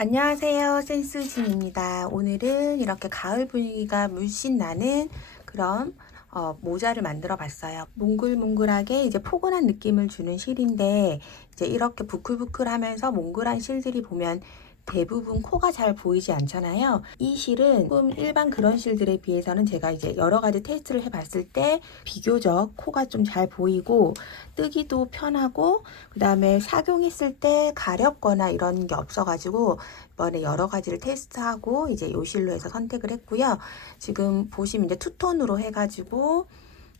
안녕하세요, 센스진입니다. 오늘은 이렇게 가을 분위기가 물씬 나는 그런 모자를 만들어 봤어요. 몽글몽글하게 이제 포근한 느낌을 주는 실인데, 이제 이렇게 부클부클하면서 몽글한 실들이 보면 대부분 코가 잘 보이지 않잖아요. 이 실은 조금 일반 그런 실들에 비해서는 제가 이제 여러 가지 테스트를 해봤을 때 비교적 코가 좀 잘 보이고 뜨기도 편하고, 그 다음에 착용했을 때 가렵거나 이런 게 없어가지고 이번에 여러 가지를 테스트하고 이제 요 실로 해서 선택을 했고요. 지금 보시면 이제 투톤으로 해가지고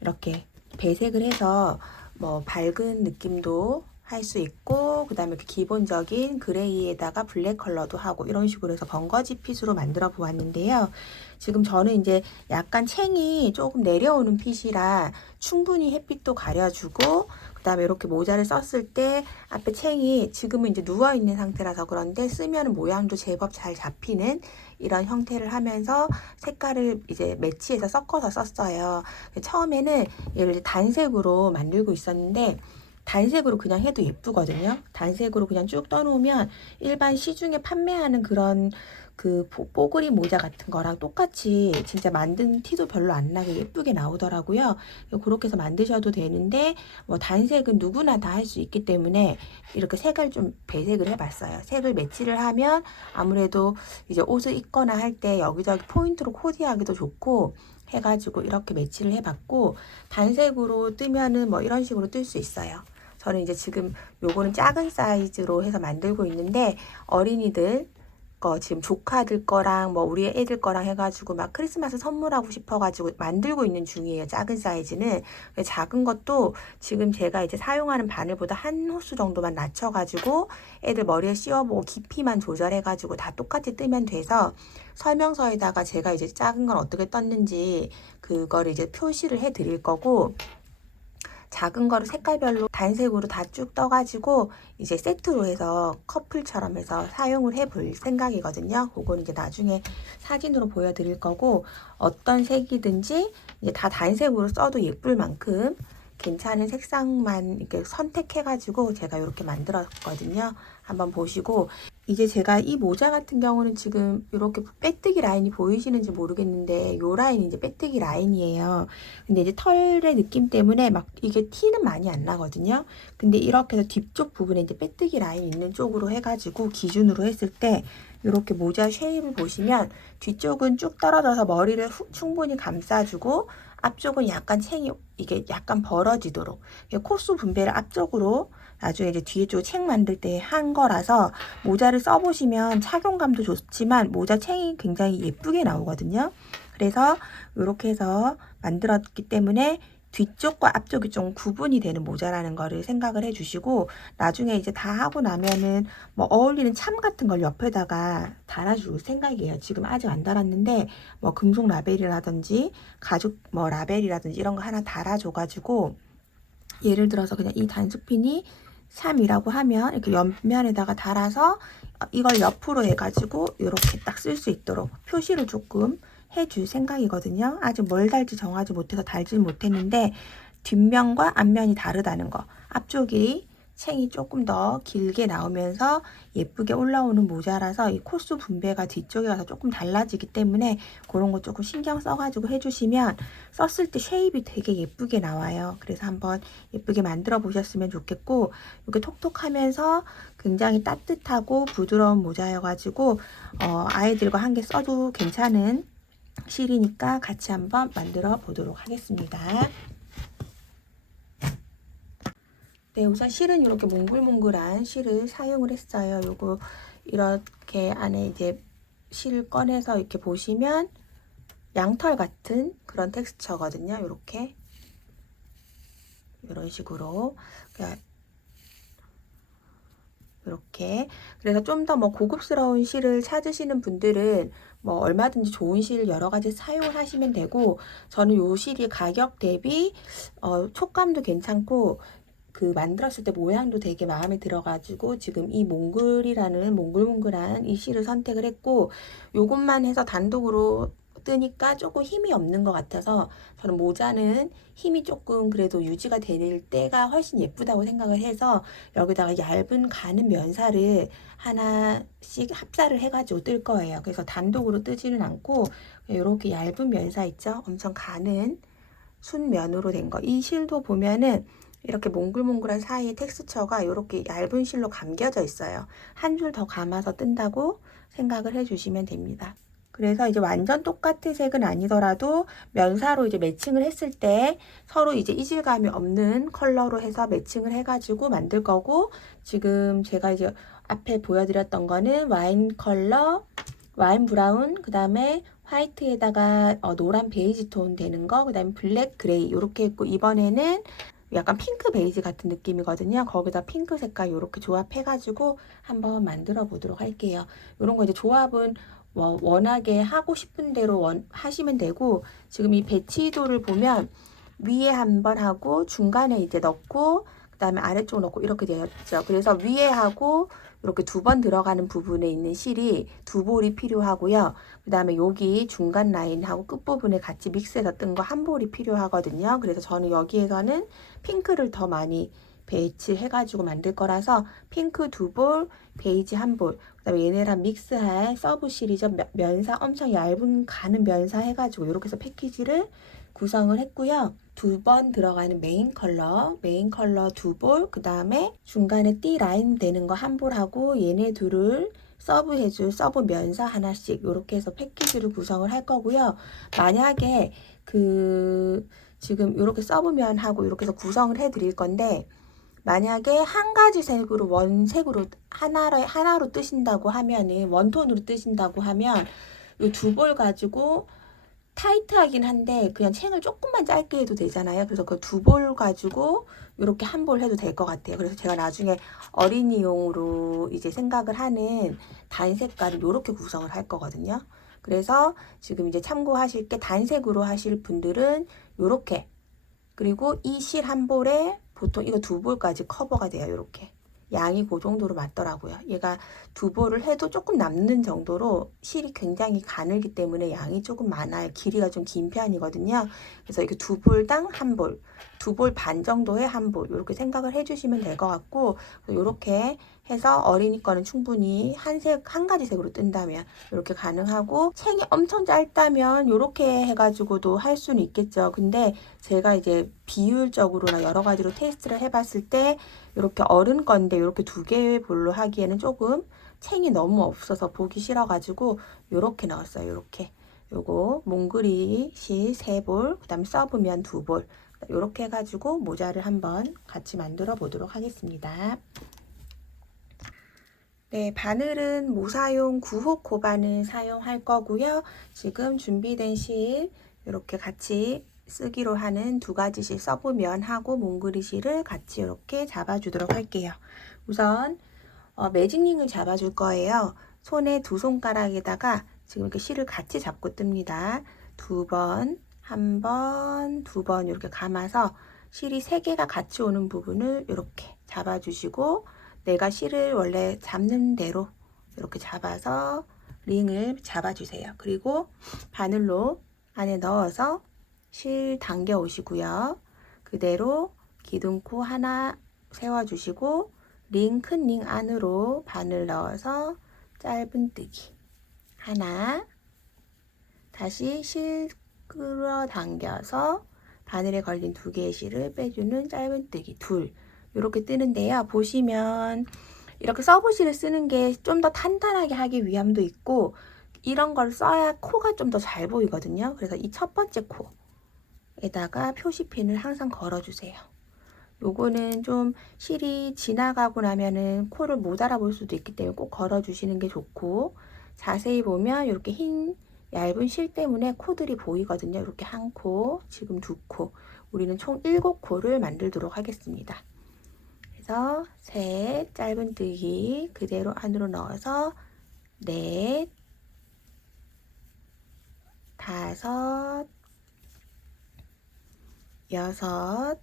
이렇게 배색을 해서 뭐 밝은 느낌도 할 수 있고, 그 다음에 기본적인 그레이에다가 블랙 컬러도 하고 이런 식으로 해서 번거지 핏으로 만들어 보았는데요. 지금 저는 이제 약간 챙이 조금 내려오는 핏이라 충분히 햇빛도 가려주고, 그 다음에 이렇게 모자를 썼을 때 앞에 챙이 지금은 이제 누워있는 상태라서 그런데 쓰면 모양도 제법 잘 잡히는 이런 형태를 하면서 색깔을 이제 매치해서 섞어서 썼어요. 처음에는 얘를 단색으로 만들고 있었는데 단색으로 그냥 해도 예쁘거든요. 단색으로 그냥 쭉 떠놓으면 일반 시중에 판매하는 그런 그 뽀글이 모자 같은 거랑 똑같이 진짜 만든 티도 별로 안 나게 예쁘게 나오더라고요. 그렇게 해서 만드셔도 되는데 뭐 단색은 누구나 다 할 수 있기 때문에 이렇게 색을 좀 배색을 해봤어요. 색을 매치를 하면 아무래도 이제 옷을 입거나 할 때 여기저기 포인트로 코디하기도 좋고 해가지고 이렇게 매치를 해봤고, 단색으로 뜨면은 뭐 이런 식으로 뜰 수 있어요. 저는 이제 지금 요거는 작은 사이즈로 해서 만들고 있는데 어린이들 거 지금 조카들 거랑 뭐 우리 애들 거랑 해가지고 막 크리스마스 선물하고 싶어가지고 만들고 있는 중이에요. 작은 사이즈는. 작은 것도 지금 제가 이제 사용하는 바늘보다 한 호수 정도만 낮춰가지고 애들 머리에 씌워보고 깊이만 조절해가지고 다 똑같이 뜨면 돼서, 설명서에다가 제가 이제 작은 건 어떻게 떴는지 그거를 이제 표시를 해 드릴 거고, 작은 거를 색깔별로 단색으로 다 쭉 떠가지고 이제 세트로 해서 커플처럼 해서 사용을 해 볼 생각이거든요. 그거는 이제 나중에 사진으로 보여드릴 거고, 어떤 색이든지 이제 다 단색으로 써도 예쁠 만큼 괜찮은 색상만 이렇게 선택해가지고 제가 이렇게 만들었거든요. 한번 보시고, 이제 제가 이 모자 같은 경우는 지금 이렇게 빼뜨기 라인이 보이시는지 모르겠는데 요 라인이 이제 빼뜨기 라인이에요. 근데 이제 털의 느낌 때문에 막 이게 티는 많이 안 나거든요. 근데 이렇게 해서 뒤쪽 부분에 이제 빼뜨기 라인 있는 쪽으로 해가지고 기준으로 했을 때 이렇게 모자 쉐입을 보시면 뒤쪽은 쭉 떨어져서 머리를 충분히 감싸주고, 앞쪽은 약간 챙이 이게 약간 벌어지도록 코스 분배를 앞쪽으로 나중에 이제 뒤에 쪽 책 만들 때 한 거라서 모자를 써보시면 착용감도 좋지만 모자 챙이 굉장히 예쁘게 나오거든요. 그래서 이렇게 해서 만들었기 때문에 뒤쪽과 앞쪽이 좀 구분이 되는 모자라는 거를 생각을 해주시고, 나중에 이제 다 하고 나면은 뭐 어울리는 참 같은 걸 옆에다가 달아줄 생각이에요. 지금 아직 안 달았는데 뭐 금속 라벨이라든지 가죽 뭐 라벨이라든지 이런 거 하나 달아줘가지고, 예를 들어서 그냥 이 단수핀이 3이라고 하면 이렇게 옆면에다가 달아서 이걸 옆으로 해가지고 이렇게 딱 쓸 수 있도록 표시를 조금 해줄 생각이거든요. 아직 뭘 달지 정하지 못해서 달지 못했는데 뒷면과 앞면이 다르다는 거, 앞쪽이 챙이 조금 더 길게 나오면서 예쁘게 올라오는 모자라서 이 코스 분배가 뒤쪽에 가서 조금 달라지기 때문에 그런 거 조금 신경 써가지고 해주시면 썼을 때 쉐입이 되게 예쁘게 나와요. 그래서 한번 예쁘게 만들어 보셨으면 좋겠고, 이렇게 톡톡하면서 굉장히 따뜻하고 부드러운 모자여가지고 아이들과 함께 써도 괜찮은 실이니까 같이 한번 만들어 보도록 하겠습니다. 네, 우선 실은 이렇게 몽글몽글한 실을 사용을 했어요. 요거 이렇게 안에 이제 실을 꺼내서 이렇게 보시면 양털 같은 그런 텍스처거든요. 이렇게 이런 식으로 이렇게. 그래서 좀 더 뭐 고급스러운 실을 찾으시는 분들은 뭐 얼마든지 좋은 실 여러 가지 사용을 하시면 되고, 저는 요 실이 가격 대비 촉감도 괜찮고 그 만들었을 때 모양도 되게 마음에 들어가지고 지금 이 몽글이라는 몽글몽글한 이 실을 선택을 했고, 요것만 해서 단독으로 뜨니까 조금 힘이 없는 것 같아서 저는 모자는 힘이 조금 그래도 유지가 될 때가 훨씬 예쁘다고 생각을 해서 여기다가 얇은 가는 면사를 하나씩 합사를 해가지고 뜰 거예요. 그래서 단독으로 뜨지는 않고 이렇게 얇은 면사 있죠? 엄청 가는 순면으로 된 거. 이 실도 보면은 이렇게 몽글몽글한 사이에 텍스처가 이렇게 얇은 실로 감겨져 있어요. 한 줄 더 감아서 뜬다고 생각을 해주시면 됩니다. 그래서 이제 완전 똑같은 색은 아니더라도 면사로 이제 매칭을 했을 때 서로 이제 이질감이 없는 컬러로 해서 매칭을 해가지고 만들 거고, 지금 제가 이제 앞에 보여드렸던 거는 와인 컬러, 와인 브라운, 그 다음에 화이트에다가 노란 베이지 톤 되는 거, 그 다음에 블랙 그레이 이렇게 했고, 이번에는 약간 핑크 베이지 같은 느낌이거든요. 거기다 핑크 색깔 이렇게 조합해가지고 한번 만들어 보도록 할게요. 이런 거 이제 조합은 워낙에 하고 싶은 대로 하시면 되고, 지금 이 배치도를 보면 위에 한번 하고 중간에 이제 넣고 그 다음에 아래쪽 넣고 이렇게 되어 있죠. 그래서 위에 하고 이렇게 두 번 들어가는 부분에 있는 실이 두 볼이 필요하고요. 그 다음에 여기 중간 라인하고 끝부분에 같이 믹스해서 뜬 거 한 볼이 필요하거든요. 그래서 저는 여기에서는 핑크를 더 많이 배치해가지고 만들 거라서 핑크 두 볼, 베이지 한 볼, 그 다음에 얘네랑 믹스할 서브 실이죠. 면사 엄청 얇은 가는 면사 해가지고 이렇게 해서 패키지를 구성을 했고요. 두 번 들어가는 메인 컬러 두 볼, 그 다음에 중간에 띠 라인 되는 거 한 볼하고 얘네 둘을 서브해줄 서브 면사 하나씩 이렇게 해서 패키지를 구성을 할 거고요. 만약에 지금 이렇게 서브면하고 이렇게 해서 구성을 해 드릴 건데, 만약에 한 가지 색으로 원색으로 하나로 뜨신다고 하면은 원톤으로 뜨신다고 하면 이 두 볼 가지고 타이트하긴 한데 그냥 챙을 조금만 짧게 해도 되잖아요. 그래서 그 두 볼 가지고 이렇게 한 볼 해도 될 것 같아요. 그래서 제가 나중에 어린이용으로 이제 생각을 하는 단색깔을 이렇게 구성을 할 거거든요. 그래서 지금 이제 참고하실 게, 단색으로 하실 분들은 이렇게, 그리고 이 실 한 볼에 보통 이거 두 볼까지 커버가 돼요. 이렇게 양이 그 정도로 맞더라고요. 얘가 두 볼을 해도 조금 남는 정도로 실이 굉장히 가늘기 때문에 양이 조금 많아요. 길이가 좀 긴 편이거든요. 그래서 이게 두 볼당 한 볼, 두 볼 반 정도의 한 볼, 이렇게 생각을 해주시면 될 것 같고, 이렇게 해서 어린이 거는 충분히 한 가지 색으로 뜬다면 이렇게 가능하고, 챙이 엄청 짧다면 이렇게 해가지고도 할 수는 있겠죠. 근데 제가 이제 비율적으로나 여러 가지로 테스트를 해봤을 때 이렇게 어른 건데 이렇게 두 개의 볼로 하기에는 조금 챙이 너무 없어서 보기 싫어가지고 이렇게 넣었어요. 이렇게 요거 몽글이 실 3볼, 그 다음에 서브면 2볼, 이렇게 해가지고 모자를 한번 같이 만들어 보도록 하겠습니다. 네, 바늘은 모사용 9호 코바늘 사용할 거고요. 지금 준비된 실 이렇게 같이 쓰기로 하는 두 가지 실, 서브면하고 몽글이 실을 같이 이렇게 잡아주도록 할게요. 우선 매직링을 잡아줄 거예요. 손에 두 손가락에다가 지금 이렇게 실을 같이 잡고 뜹니다. 두 번, 한 번, 두 번 이렇게 감아서 실이 3개가 같이 오는 부분을 이렇게 잡아주시고, 내가 실을 원래 잡는 대로 이렇게 잡아서 링을 잡아주세요. 그리고 바늘로 안에 넣어서 실 당겨 오시고요. 그대로 기둥코 하나 세워주시고 큰 링 안으로 바늘 넣어서 짧은뜨기 하나, 다시 실 끌어당겨서 바늘에 걸린 2개의 실을 빼주는 짧은뜨기 둘, 이렇게 뜨는데요. 보시면 이렇게 서브실을 쓰는 게 좀 더 탄탄하게 하기 위함도 있고, 이런 걸 써야 코가 좀 더 잘 보이거든요. 그래서 이 첫 번째 코에다가 표시핀을 항상 걸어주세요. 요거는 좀 실이 지나가고 나면은 코를 못 알아볼 수도 있기 때문에 꼭 걸어주시는 게 좋고, 자세히 보면 이렇게 흰 얇은 실 때문에 코들이 보이거든요. 이렇게 한 코, 지금 2코, 우리는 총 7코를 만들도록 하겠습니다. 그래서 셋, 짧은뜨기 그대로 안으로 넣어서 넷, 다섯, 여섯,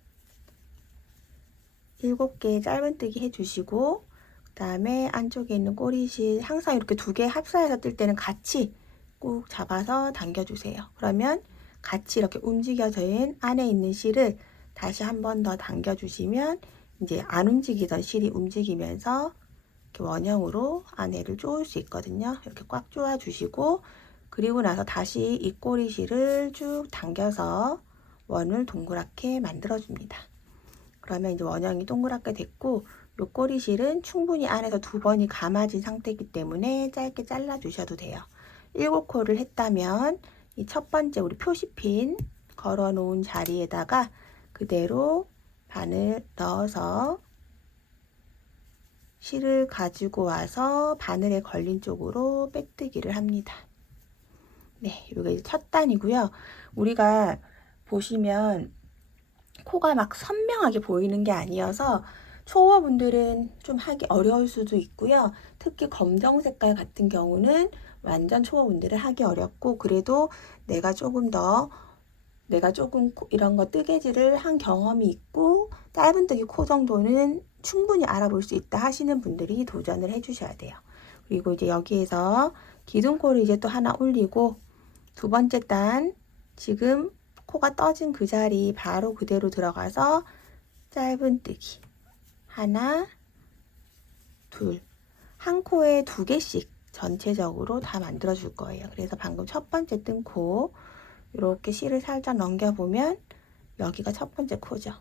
7개의 짧은뜨기 해주시고, 그 다음에 안쪽에 있는 꼬리실 항상 이렇게 2개 합사해서 뜰 때는 같이 꾹 잡아서 당겨주세요. 그러면 같이 이렇게 움직여진 안에 있는 실을 다시 한 번 더 당겨주시면 이제 안 움직이던 실이 움직이면서 이렇게 원형으로 안에를 조을 수 있거든요. 이렇게 꽉 조아주시고 그리고 나서 다시 이 꼬리실을 쭉 당겨서 원을 동그랗게 만들어줍니다. 그러면 이제 원형이 동그랗게 됐고 요 꼬리실은 충분히 안에서 2번이 감아진 상태이기 때문에 짧게 잘라 주셔도 돼요. 7코를 했다면 이 첫 번째 우리 표시핀 걸어 놓은 자리에다가 그대로 바늘 넣어서 실을 가지고 와서 바늘에 걸린 쪽으로 빼뜨기를 합니다. 네, 이게 첫 단이고요. 우리가 보시면 코가 막 선명하게 보이는 게 아니어서 초보분들은 좀 하기 어려울 수도 있고요. 특히 검정 색깔 같은 경우는 완전 초보분들은 하기 어렵고 그래도 내가 조금 이런 거 뜨개질을 한 경험이 있고 짧은뜨기 코 정도는 충분히 알아볼 수 있다 하시는 분들이 도전을 해 주셔야 돼요. 그리고 이제 여기에서 기둥코를 이제 또 하나 올리고 두 번째 단 지금 코가 떠진 그 자리 바로 그대로 들어가서 짧은뜨기 하나 둘 한 코에 2개씩 전체적으로 다 만들어 줄 거예요. 그래서 방금 첫 번째 뜬 코 이렇게 실을 살짝 넘겨보면 여기가 첫 번째 코죠.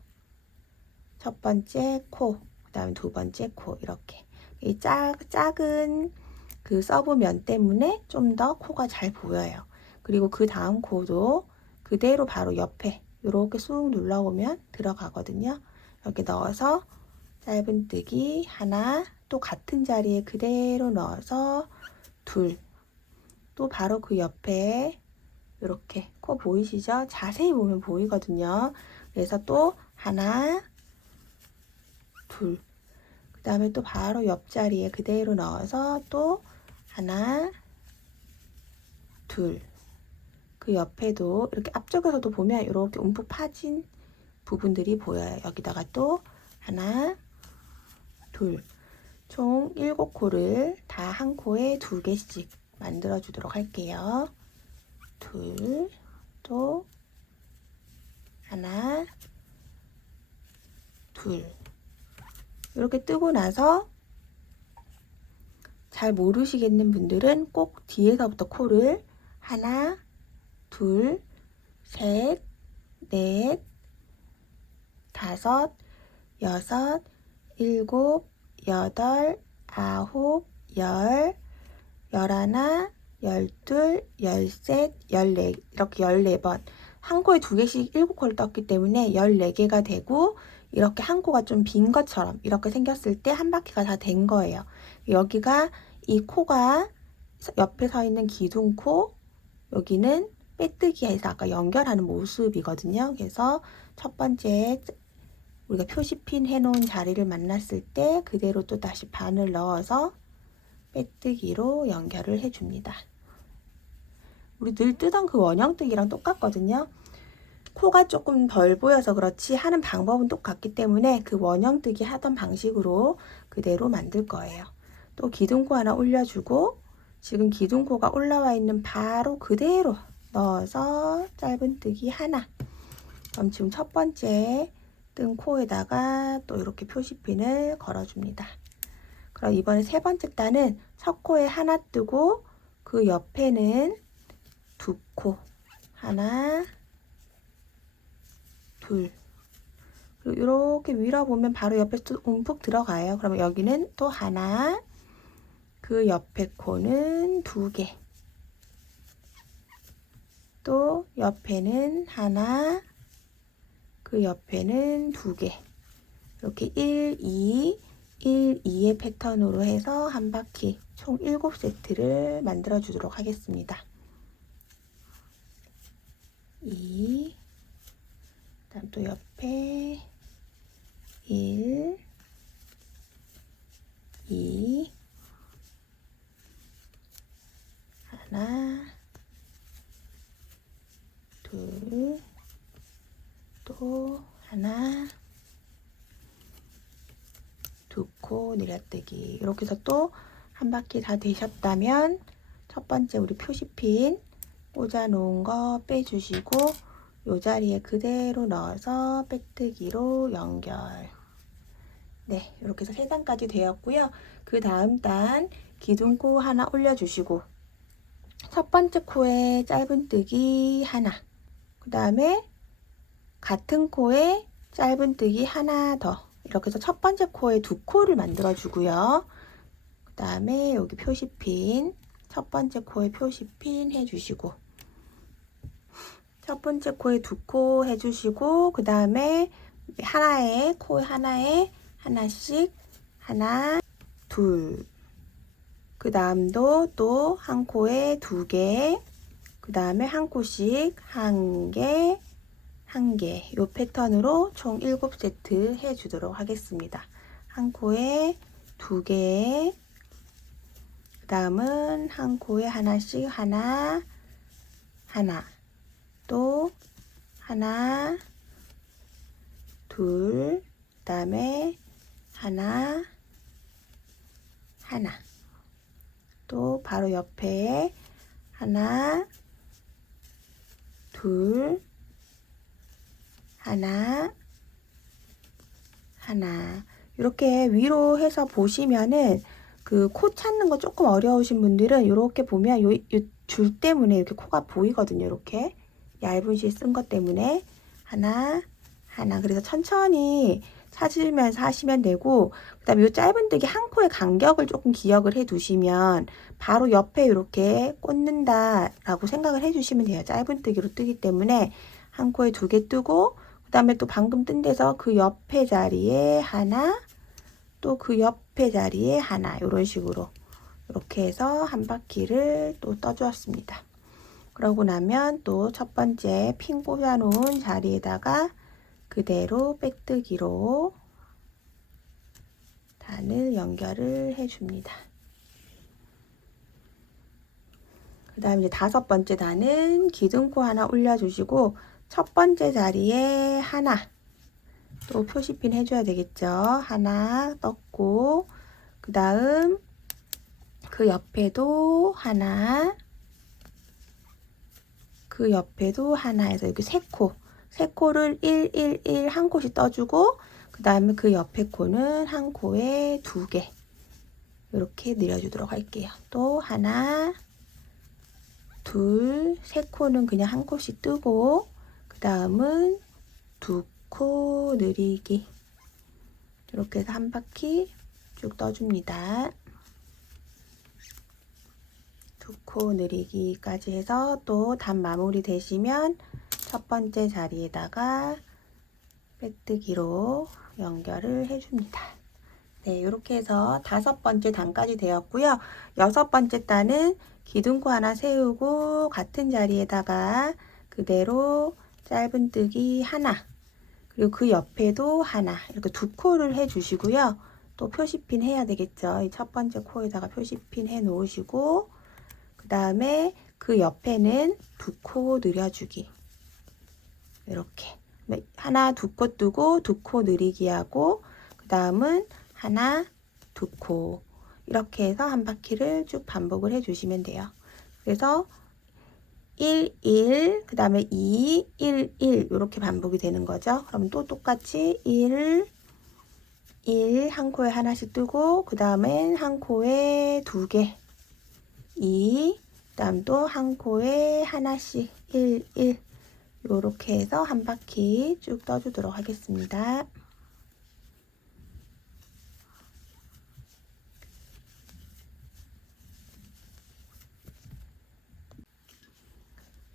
첫 번째 코, 그 다음에 두 번째 코 이렇게 이 작은 그 서브 면 때문에 좀 더 코가 잘 보여요. 그리고 그 다음 코도 그대로 바로 옆에 이렇게 쑥 눌러보면 들어가거든요. 이렇게 넣어서 짧은뜨기 하나, 또 같은 자리에 그대로 넣어서 둘, 또 바로 그 옆에 이렇게 코 보이시죠? 자세히 보면 보이거든요. 그래서 또 하나, 둘, 그 다음에 또 바로 옆자리에 그대로 넣어서 또 하나, 둘, 그 옆에도 이렇게 앞쪽에서도 보면 이렇게 움푹 파진 부분들이 보여요. 여기다가 또 하나, 둘, 총 7코를 다 한 코에 2개씩 만들어 주도록 할게요. 둘, 또 하나, 둘. 이렇게 뜨고 나서 잘 모르시겠는 분들은 꼭 뒤에서부터 코를 하나, 둘, 셋, 넷, 다섯, 여섯, 일곱, 여덟, 아홉, 열, 열하나, 열둘, 열셋, 열네 이렇게 14번 한 코에 2개씩 7코를 떴기 때문에 14개가 되고 이렇게 한 코가 좀 빈 것처럼 이렇게 생겼을 때 한 바퀴가 다 된 거예요. 여기가 이 코가 옆에 서 있는 기둥코 여기는 빼뜨기해서 아까 연결하는 모습이거든요. 그래서 첫 번째 우리가 표시핀 해놓은 자리를 만났을 때 그대로 또 다시 바늘 넣어서 빼뜨기로 연결을 해줍니다. 우리 늘 뜨던 그 원형뜨기랑 똑같거든요. 코가 조금 덜 보여서 그렇지 하는 방법은 똑같기 때문에 그 원형뜨기 하던 방식으로 그대로 만들 거예요. 또 기둥코 하나 올려주고 지금 기둥코가 올라와 있는 바로 그대로 넣어서 짧은뜨기 하나. 그럼 지금 첫 번째 뜬 코에다가 또 이렇게 표시핀을 걸어줍니다. 그럼 이번에 세 번째 단은 첫 코에 하나 뜨고 그 옆에는 2코 하나 둘 그리고 이렇게 밀어보면 바로 옆에 또 움푹 들어가요. 그러면 여기는 또 하나 그 옆에 코는 2개 또 옆에는 하나 그 옆에는 2개 이렇게 1, 2, 1, 2의 패턴으로 해서 한 바퀴 총 7세트를 만들어 주도록 하겠습니다. 2 그다음 또 옆에 1 2 하나 둘 또 하나 2코 내려뜨기 이렇게 해서 또 한 바퀴 다 되셨다면 첫 번째 우리 표시핀 꽂아 놓은 거 빼주시고 이 자리에 그대로 넣어서 빼뜨기로 연결. 네, 이렇게 해서 3단까지 되었고요. 그 다음 단 기둥코 하나 올려주시고 첫 번째 코에 짧은뜨기 하나, 그 다음에 같은 코에 짧은뜨기 하나 더, 이렇게 해서 첫 번째 코에 2코를 만들어 주고요. 그 다음에 여기 표시핀, 첫 번째 코에 표시핀 해주시고 첫 번째 코에 2코 해주시고 그 다음에 하나에 코에 하나에 하나씩 하나 둘, 그 다음도 또 한 코에 2개, 그 다음에 한 코씩 한 개, 한 개, 이 패턴으로 총 7세트 해주도록 하겠습니다. 한 코에 2개, 그 다음은 한 코에 하나씩 하나, 하나, 또 하나, 둘, 그 다음에 하나, 하나, 또 바로 옆에 하나, 둘, 하나, 하나. 이렇게 위로 해서 보시면은 그 코 찾는 거 조금 어려우신 분들은 이렇게 보면 요 줄 때문에 이렇게 코가 보이거든요. 이렇게 얇은 실 쓴 것 때문에 하나, 하나. 그래서 천천히 찾으면서 하시면 되고, 그 다음에 이 짧은뜨기 한 코의 간격을 조금 기억을 해 두시면 바로 옆에 이렇게 꽂는다 라고 생각을 해 주시면 돼요. 짧은뜨기로 뜨기 때문에 한 코에 2개 뜨고, 그 다음에 또 방금 뜬 데서 그 옆에 자리에 하나, 또 그 옆에 자리에 하나, 이런 식으로 이렇게 해서 한 바퀴를 또 떠주었습니다. 그러고 나면 또 첫 번째 핀 꽂아 놓은 자리에다가 그대로 빼뜨기로 단을 연결을 해줍니다. 그 다음 이제 5번째 단은 기둥코 하나 올려주시고 첫 번째 자리에 하나, 또 표시핀 해줘야 되겠죠. 하나 떴고, 그 다음 그 옆에도 하나, 그 옆에도 하나 해서 이렇게 3코, 3코를 1, 1, 1 한 코씩 떠주고, 그 다음에 그 옆에 코는 한 코에 2개 이렇게 늘려주도록 할게요. 또 하나, 둘, 3코는 그냥 한 코씩 뜨고, 그 다음은 2코 늘리기, 이렇게 해서 한 바퀴 쭉 떠줍니다. 2코 늘리기까지 해서 또 단 마무리 되시면 첫 번째 자리에다가 빼뜨기로 연결을 해줍니다. 네, 이렇게 해서 5번째 단까지 되었고요. 6번째 단은 기둥코 하나 세우고 같은 자리에다가 그대로 짧은뜨기 하나, 그리고 그 옆에도 하나, 이렇게 2코를 해주시고요. 또 표시핀 해야 되겠죠. 이 첫 번째 코에다가 표시핀 해 놓으시고, 그 다음에 그 옆에는 2코 늘려주기, 이렇게 하나 2코 뜨고 2코 늘리기 하고, 그 다음은 하나 2코, 이렇게 해서 한 바퀴를 쭉 반복을 해 주시면 돼요. 그래서 1, 1, 그 다음에 2, 1, 1 이렇게 반복이 되는 거죠. 그럼 또 똑같이 1, 1 한 코에 하나씩 뜨고, 그 다음엔 한 코에 2개, 2, 그 다음 또 한 코에 하나씩 1, 1 이렇게 해서 한 바퀴 쭉 떠주도록 하겠습니다.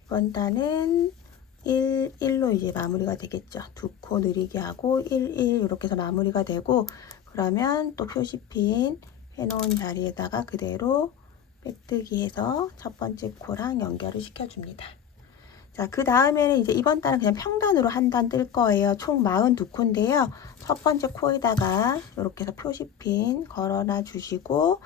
이번 단은 1, 1로 이제 마무리가 되겠죠. 2코 늘리기 하고 1, 1 이렇게 해서 마무리가 되고, 그러면 또 표시핀 해놓은 자리에다가 그대로 빼뜨기 해서 첫 번째 코랑 연결을 시켜줍니다. 자, 그 다음에는 이제 이번 단은 그냥 평단으로 한 단 뜰 거예요. 총 42코인데요. 첫 번째 코에다가 이렇게 해서 표시핀 걸어놔 주시고,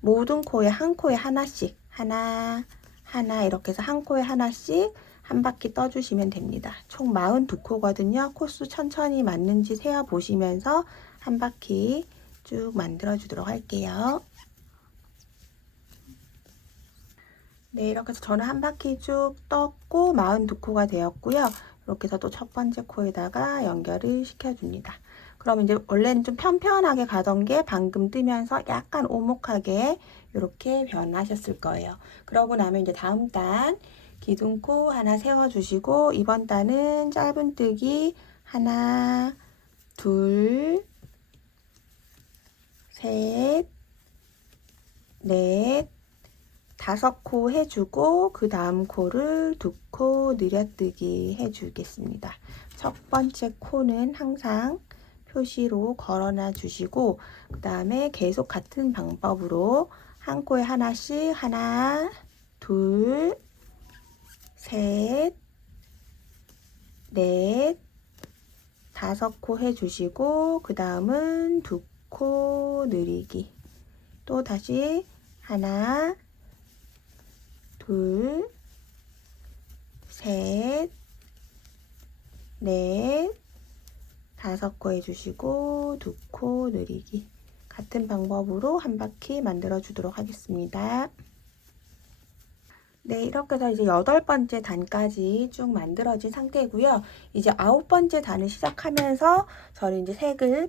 모든 코에 한 코에 하나씩, 하나, 하나, 이렇게 해서 한 코에 하나씩 한 바퀴 떠주시면 됩니다. 총 42코거든요. 코수 천천히 맞는지 세어 보시면서 한 바퀴 쭉 만들어 주도록 할게요. 네, 이렇게 해서 저는 한 바퀴 쭉 떴고 42코가 되었고요. 이렇게 해서 또 첫 번째 코에다가 연결을 시켜줍니다. 그럼 이제 원래는 좀 편편하게 가던 게 방금 뜨면서 약간 오목하게 이렇게 변하셨을 거예요. 그러고 나면 이제 다음 단 기둥코 하나 세워주시고 이번 단은 짧은뜨기 하나, 둘, 셋, 넷, 5코 해주고 그 다음 코를 2코 늘려뜨기 해주겠습니다. 첫 번째 코는 항상 표시로 걸어놔 주시고 그 다음에 계속 같은 방법으로 한 코에 하나씩 하나, 둘, 셋, 넷, 5코 해주시고 그 다음은 2코 늘리기. 또 다시 하나, 둘, 셋, 넷, 5코 해주시고 2코 늘리기. 같은 방법으로 한 바퀴 만들어 주도록 하겠습니다. 네, 이렇게 해서 이제 8번째 단까지 쭉 만들어진 상태고요. 이제 9번째 단을 시작하면서 저는 이제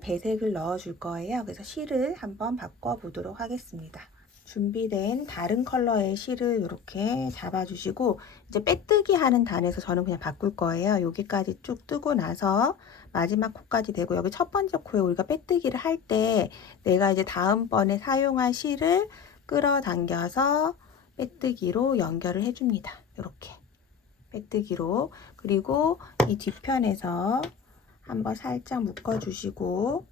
배색을 넣어 줄 거예요. 그래서 실을 한번 바꿔 보도록 하겠습니다. 준비된 다른 컬러의 실을 이렇게 잡아주시고 이제 빼뜨기 하는 단에서 저는 그냥 바꿀 거예요. 여기까지 쭉 뜨고 나서 마지막 코까지 되고 여기 첫 번째 코에 우리가 빼뜨기를 할 때 내가 이제 다음번에 사용할 실을 끌어당겨서 빼뜨기로 연결을 해줍니다. 이렇게 빼뜨기로. 그리고 이 뒤편에서 한번 살짝 묶어주시고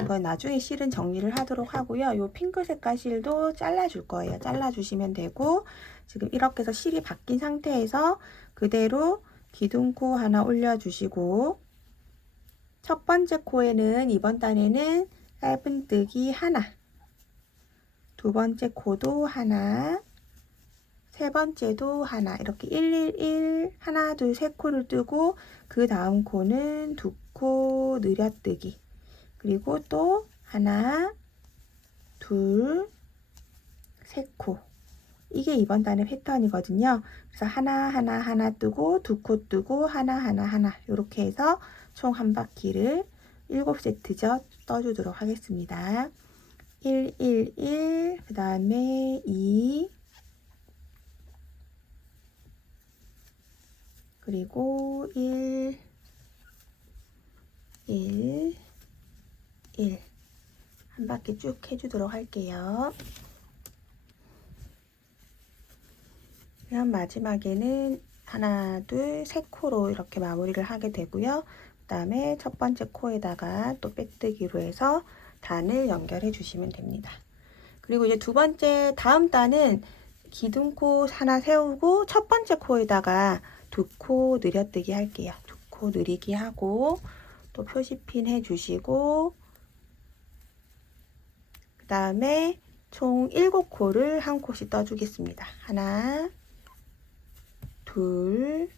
이건 나중에 실은 정리를 하도록 하고요. 이 핑크 색깔 실도 잘라줄 거예요. 잘라주시면 되고 지금 이렇게 해서 실이 바뀐 상태에서 그대로 기둥코 하나 올려주시고 첫 번째 코에는 이번 단에는 짧은뜨기 하나, 두 번째 코도 하나, 세 번째도 하나, 이렇게 111 하나 둘 세 코를 뜨고 그 다음 코는 2코 늘려뜨기, 그리고 또 하나, 둘, 세 코. 이게 이번 단의 패턴이거든요. 그래서 하나 뜨고 2코 뜨고 하나 이렇게 해서 총 한 바퀴를 7세트죠. 떠주도록 하겠습니다. 1, 1, 1, 그 다음에 2, 그리고 1, 1, 1. 한 바퀴 쭉 해주도록 할게요. 그럼 마지막에는 하나, 둘, 세 코로 이렇게 마무리를 하게 되고요. 그 다음에 첫 번째 코에다가 또 빼뜨기로 해서 단을 연결해 주시면 됩니다. 그리고 이제 두 번째 다음 단은 기둥코 하나 세우고 첫 번째 코에다가 2코 늘려뜨기 할게요. 2코 늘리기 하고 또 표시핀 해주시고 그 다음에 총 7코를 한 코씩 떠주겠습니다. 하나, 둘,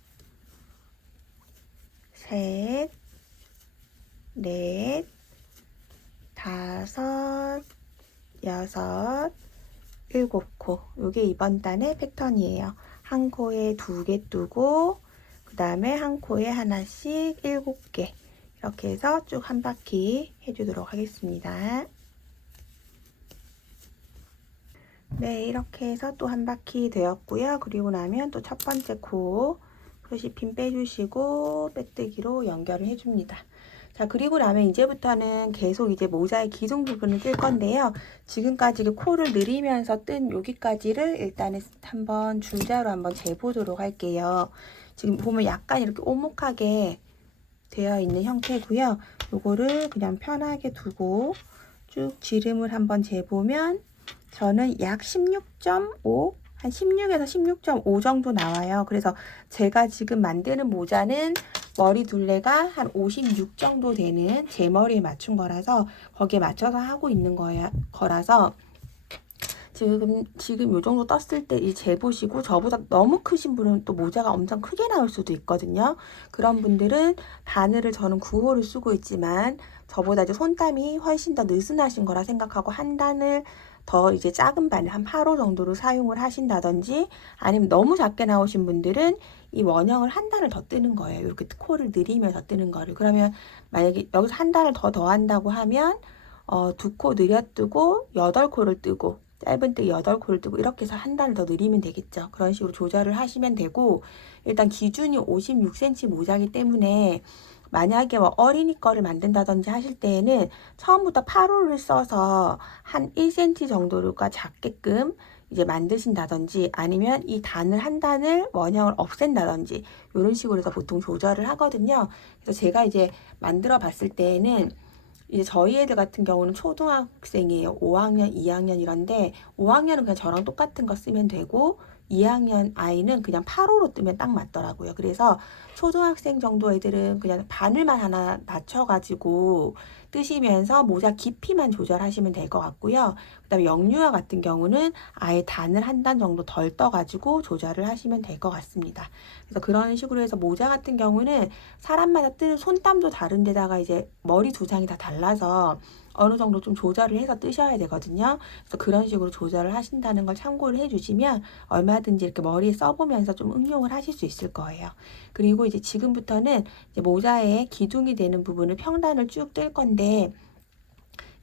셋, 넷, 5, 6, 7코. 이게 이번 단의 패턴이에요. 한 코에 2개 뜨고 그 다음에 한 코에 하나씩 7개. 이렇게 해서 쭉 한 바퀴 해주도록 하겠습니다. 네, 이렇게 해서 또 한 바퀴 되었고요. 그리고 나면 또 첫 번째 코 표시핀 빼주시고 빼뜨기로 연결을 해줍니다. 자, 그리고 나면 이제부터는 계속 이제 모자의 기둥 부분을 뜰 건데요. 지금까지 코를 늘리면서 뜬 여기까지를 일단은 한번 줄자로 한번 재보도록 할게요. 지금 보면 약간 이렇게 오목하게 되어 있는 형태고요. 요거를 그냥 편하게 두고 쭉 지름을 한번 재보면 저는 약 16.5, 한 16에서 16.5 정도 나와요. 그래서 제가 지금 만드는 모자는 머리 둘레가 한 56 정도 되는 제 머리에 맞춘 거라서 거기에 맞춰서 하고 있는 거라서 지금 요 정도 떴을 때 이 재보시고 저보다 너무 크신 분은 또 모자가 엄청 크게 나올 수도 있거든요. 그런 분들은 바늘을 저는 9호를 쓰고 있지만 저보다 이제 손땀이 훨씬 더 느슨하신 거라 생각하고 한 단을 더 이제 작은 바늘 한 8호 정도로 사용을 하신다든지, 아니면 너무 작게 나오신 분들은 이 원형을 한 단을 더 뜨는 거예요. 이렇게 코를 늘리면서 뜨는 거를. 그러면 만약에 여기서 한 단을 더 한다고 하면 2코 늘려뜨고 8코를 뜨고, 짧은뜨기 8코를 뜨고, 이렇게 해서 한 단을 더 늘리면 되겠죠. 그런 식으로 조절을 하시면 되고, 일단 기준이 56cm 모자이기 때문에 만약에 뭐 어린이 거를 만든다든지 하실 때에는 처음부터 8호를 써서 한 1cm 정도가 작게끔 이제 만드신다든지, 아니면 이 단을 한 단을 원형을 없앤다든지, 이런 식으로 해서 보통 조절을 하거든요. 그래서 제가 이제 만들어 봤을 때에는 이제 저희 애들 같은 경우는 초등학생이에요. 5학년, 2학년 이런데, 5학년은 그냥 저랑 똑같은 거 쓰면 되고 2학년 아이는 그냥 8호로 뜨면 딱 맞더라고요. 그래서 초등학생 정도 애들은 그냥 바늘만 하나 낮춰가지고 뜨시면서 모자 깊이만 조절하시면 될 것 같고요. 그 다음에 영유아 같은 경우는 아예 단을 한 단 정도 덜 떠가지고 조절을 하시면 될 것 같습니다. 그래서 그런 식으로 해서 모자 같은 경우는 사람마다 뜨는 손땀도 다른데다가 이제 머리 두 장이 다 달라서 어느 정도 좀 조절을 해서 뜨셔야 되거든요. 그래서 그런 식으로 조절을 하신다는 걸 참고를 해주시면 얼마든지 이렇게 머리에 써보면서 좀 응용을 하실 수 있을 거예요. 그리고 이제 지금부터는 이제 모자의 기둥이 되는 부분을 평단을 쭉 뜰 건데,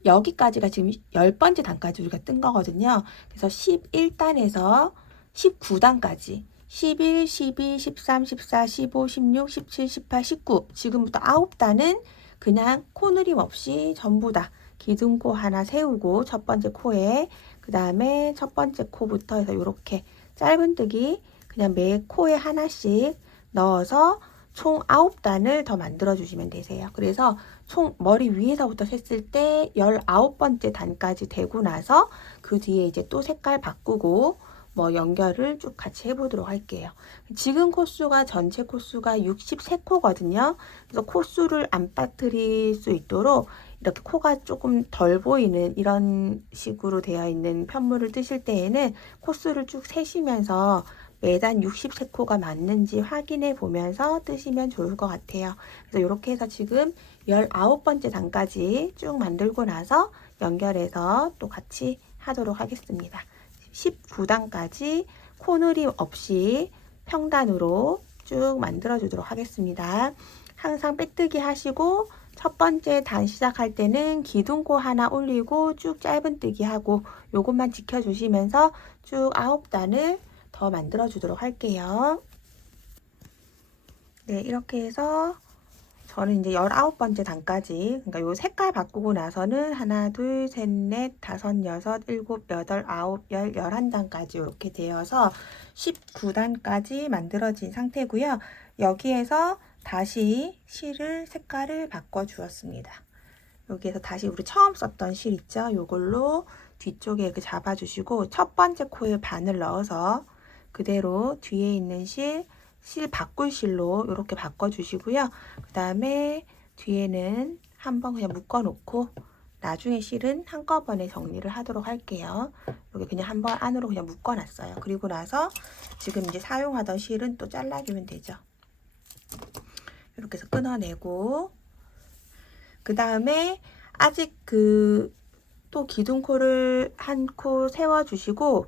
여기까지가 지금 10번째 단까지 우리가 뜬 거거든요. 그래서 11단에서 19단까지 11, 12, 13, 14, 15, 16, 17, 18, 19, 지금부터 9단은 그냥 코늘임 없이 전부 다 기둥코 하나 세우고, 첫 번째 코에, 그 다음에 첫 번째 코부터 해서 이렇게 짧은뜨기 그냥 매 코에 하나씩 넣어서 총 9단을 더 만들어 주시면 되세요. 그래서 총 머리 위에서부터 셌을 때 19번째 단까지 되고 나서 그 뒤에 이제 또 색깔 바꾸고 뭐 연결을 쭉 같이 해보도록 할게요. 지금 코수가 전체 코수가 63코거든요. 그래서 코수를 안 빠뜨릴 수 있도록 이렇게 코가 조금 덜 보이는 이런 식으로 되어 있는 편물을 뜨실 때에는 코수를 쭉 세시면서 매단 63코가 맞는지 확인해 보면서 뜨시면 좋을 것 같아요. 그래서 이렇게 해서 지금 19번째 단까지 쭉 만들고 나서 연결해서 또 같이 하도록 하겠습니다. 19단까지 코늘임 없이 평단으로 쭉 만들어 주도록 하겠습니다. 항상 빼뜨기 하시고 첫 번째 단 시작할 때는 기둥코 하나 올리고 쭉 짧은뜨기 하고, 요것만 지켜주시면서 쭉 9단을 더 만들어 주도록 할게요. 네, 이렇게 해서 저는 이제 19번째 단까지, 그러니까 요 색깔 바꾸고 나서는 하나, 둘, 셋, 넷, 다섯, 여섯, 일곱, 여덟, 아홉, 열, 11단까지 이렇게 되어서 19단까지 만들어진 상태고요. 여기에서 다시 실을 색깔을 바꿔 주었습니다. 여기에서 다시 우리 처음 썼던 실 있죠? 요걸로 뒤쪽에 이렇게 잡아주시고, 첫 번째 코에 바늘 넣어서 그대로 뒤에 있는 실 바꿀 실로 이렇게 바꿔주시고요. 그 다음에 뒤에는 한번 그냥 묶어 놓고 나중에 실은 한꺼번에 정리를 하도록 할게요. 여기 그냥 한번 안으로 그냥 묶어 놨어요. 그리고 나서 지금 이제 사용하던 실은 또 잘라주면 되죠. 이렇게 해서 끊어내고, 그 다음에 아직 또 기둥코를 한 코 세워주시고,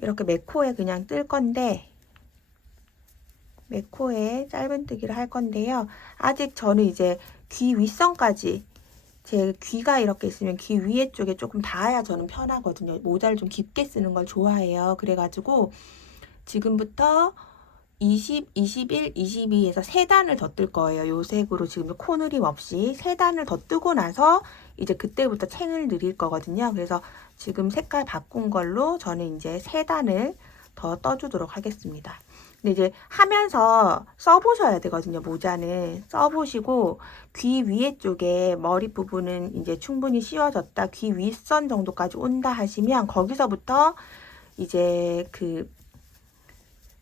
이렇게 매 코에 그냥 뜰 건데, 매 코에 짧은뜨기를 할 건데요. 아직 저는 이제 귀 윗선까지, 제 귀가 이렇게 있으면 귀 위에 쪽에 조금 닿아야 저는 편하거든요. 모자를 좀 깊게 쓰는 걸 좋아해요. 그래가지고 지금부터 20, 21, 22에서 3단을 더 뜰 거예요. 요 색으로 지금 코늘임 없이 3단을 더 뜨고 나서 이제 그때부터 챙을 늘릴 거거든요. 그래서 지금 색깔 바꾼 걸로 저는 이제 3단을 더 떠주도록 하겠습니다. 근데 이제 하면서 써보셔야 되거든요. 모자는 써보시고, 귀 위에 쪽에 머리 부분은 이제 충분히 씌워졌다, 귀 윗선 정도까지 온다 하시면 거기서부터 이제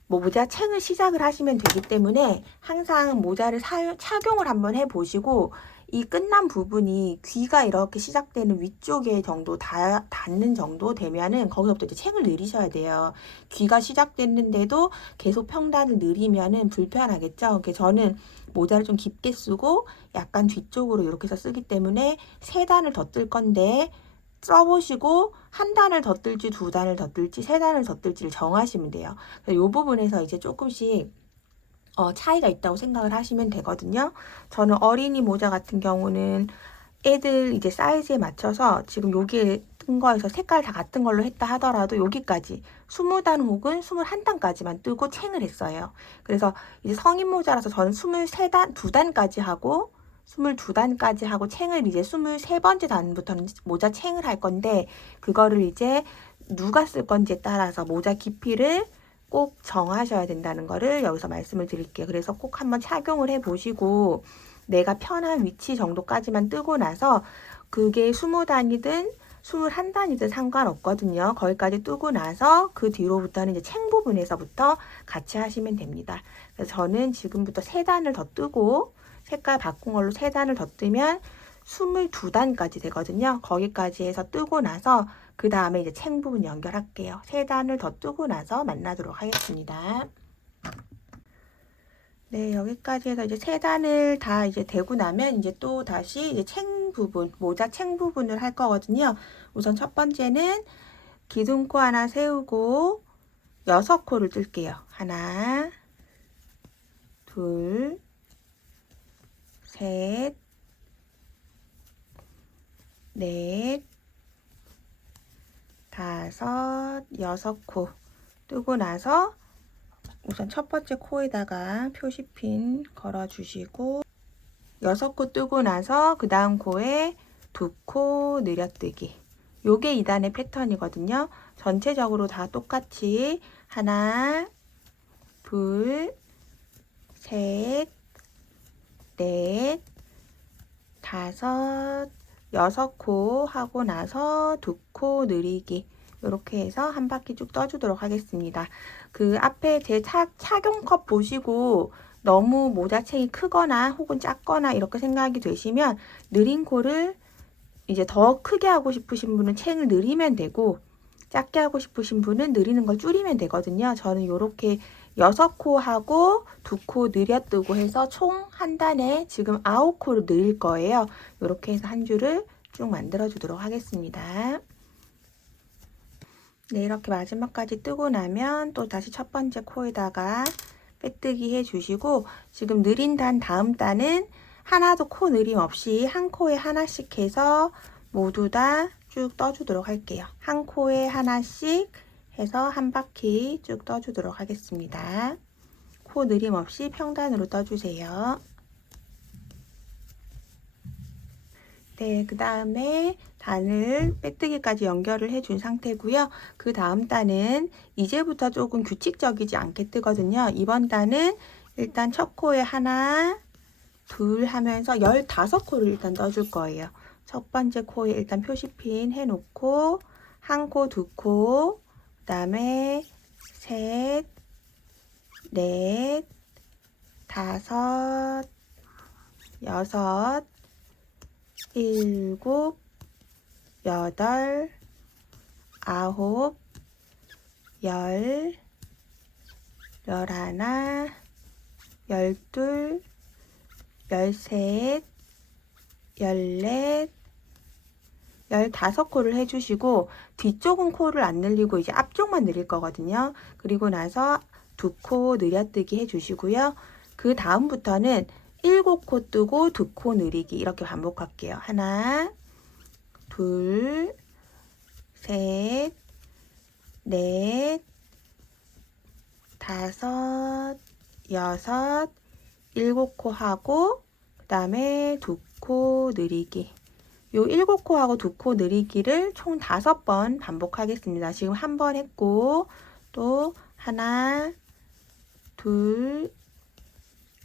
모자 챙을 시작을 하시면 되기 때문에 항상 모자를 착용을 한번 해보시고, 이 끝난 부분이 귀가 이렇게 시작되는 위쪽에 정도 닿는 정도 되면은 거기서부터 이제 챙을 늘리셔야 돼요. 귀가 시작됐는데도 계속 평단을 늘리면은 불편하겠죠. 그래서 저는 모자를 좀 깊게 쓰고 약간 뒤쪽으로 이렇게 해서 쓰기 때문에 3단을 더 뜰 건데 써보시고 한 단을 더 뜰지 2단을 더 뜰지 3단을 더 뜰지를 정하시면 돼요. 이 부분에서 이제 조금씩 차이가 있다고 생각을 하시면 되거든요. 저는 어린이 모자 같은 경우는 애들 이제 사이즈에 맞춰서 지금 여기에 뜬 거에서 색깔 다 같은 걸로 했다 하더라도 여기까지 20단 혹은 21단까지만 뜨고 챙을 했어요. 그래서 이제 성인 모자라서 저는 23단, 2단까지 하고 22단까지 하고 챙을 이제 23번째 단부터는 모자 챙을 할 건데 그거를 이제 누가 쓸 건지에 따라서 모자 깊이를 꼭 정하셔야 된다는 거를 여기서 말씀을 드릴게요. 그래서 꼭 한번 착용을 해 보시고 내가 편한 위치 정도까지만 뜨고 나서 그게 20단이든 21단이든 상관없거든요. 거기까지 뜨고 나서 그 뒤로부터는 이제 챙 부분에서부터 같이 하시면 됩니다. 그래서 저는 지금부터 3단을 더 뜨고 색깔 바꾼 걸로 3단을 더 뜨면 22단까지 되거든요. 거기까지 해서 뜨고 나서 그 다음에 이제 챙 부분 연결할게요. 3단을 더 뜨고 나서 만나도록 하겠습니다. 네, 여기까지 해서 이제 3단을 다 이제 대고 나면 이제 또 다시 이제 챙 부분, 모자 챙 부분을 할 거거든요. 우선 첫 번째는 기둥코 하나 세우고 6코를 뜰게요. 하나, 둘, 셋, 넷, 5, 6코 뜨고 나서 우선 첫 번째 코에다가 표시핀 걸어주시고 6코 뜨고 나서 그 다음 코에 2코 늘려뜨기. 요게 2단의 패턴이거든요. 전체적으로 다 똑같이 하나, 둘, 셋, 넷, 5, 6코 하고 나서 2코 늘리기. 이렇게 해서 한 바퀴 쭉 떠주도록 하겠습니다. 그 앞에 제 착용컵 보시고 너무 모자챙이 크거나 혹은 작거나 이렇게 생각이 되시면 느린 코를 이제 더 크게 하고 싶으신 분은 챙을 늘리면 되고 작게 하고 싶으신 분은 늘리는 걸 줄이면 되거든요. 저는 이렇게 6코 하고 2코 늘려뜨고 해서 총 한 단에 지금 9코를 늘릴 거예요. 이렇게 해서 한 줄을 쭉 만들어 주도록 하겠습니다. 네, 이렇게 마지막까지 뜨고 나면 또 다시 첫 번째 코에다가 빼뜨기 해주시고 지금 느린 단 다음 단은 하나도 코 느림 없이 한 코에 하나씩 해서 모두 다 쭉 떠주도록 할게요. 한 코에 하나씩 해서 한 바퀴 쭉 떠주도록 하겠습니다. 코 느림 없이 평단으로 떠주세요. 네, 그 다음에 단을 빼뜨기까지 연결을 해준 상태고요. 그 다음 단은 이제부터 조금 규칙적이지 않게 뜨거든요. 이번 단은 일단 첫 코에 하나, 둘 하면서 15코를 일단 떠줄 거예요. 첫 번째 코에 일단 표시핀 해놓고 한 코, 2코, 그 다음에 셋, 넷, 5, 6, 7, 8, 9, 10, 11, 12, 13, 14, 15코를 해주시고 뒤쪽은 코를 안 늘리고 이제 앞쪽만 늘릴 거거든요. 그리고 나서 2코 늘려뜨기 해주시고요. 그 다음부터는 7코 뜨고 2코 늘리기 이렇게 반복할게요. 하나, 둘, 셋, 넷, 5, 6, 7코 하고 그 다음에 2코 늘리기. 요 7코하고 2코 늘리기를 총 5번 반복하겠습니다. 지금 한 번 했고 또 하나, 둘,